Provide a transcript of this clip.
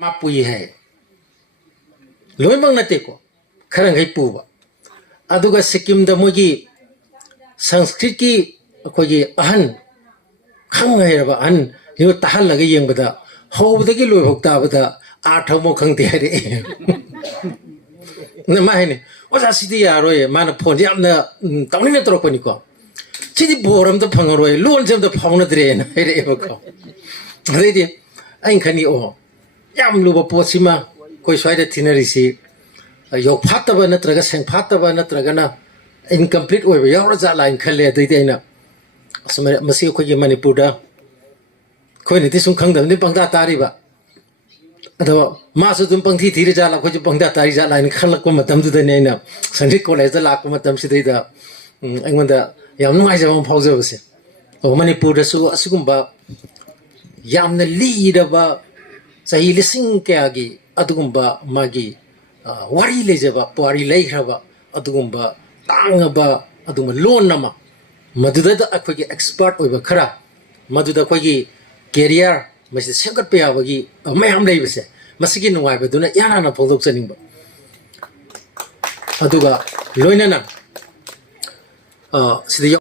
Mapui hai. Loi mang nate ko. Kharang hai puba. Aduga Sikkim da mogi Sanskrit ki akogi ahan khang hai raba ahan yo tahal laga yeng bada hobda ki loi hokta bada athamo khang te re. Na mai ne oja sidi yaroi mana phone yamna tawni na torok pani ko. Chidi boram da phangoroi lon jam da phawna dre na re ko. Redi ain khani o yam luba posima koi swaida thinari si yo phataba natraga seng phataba natraga na incomplete oiba yawra ja line khalle dei dei na asmare masi ko gi manipur da koi ni tisung khangdam ni pangda tari ba ado ma su dum pangthi thire ja la ko ju pangda tari ja line khalak ko matam du da ne na sanri college da la ko matam si dei da aingonda yam nuai ja mom phauja base o manipur da su asugumba yamna li da ba sahi lising kya gi adugumba magi wari lejaba pari leihraba adugumba tangaba aduma lon nama maduda da akhoi expert oiba khara maduda khoi career masi semgat pe abagi mayam leibase masigi nuai baduna yana na phodok chaningba aduga loina na sida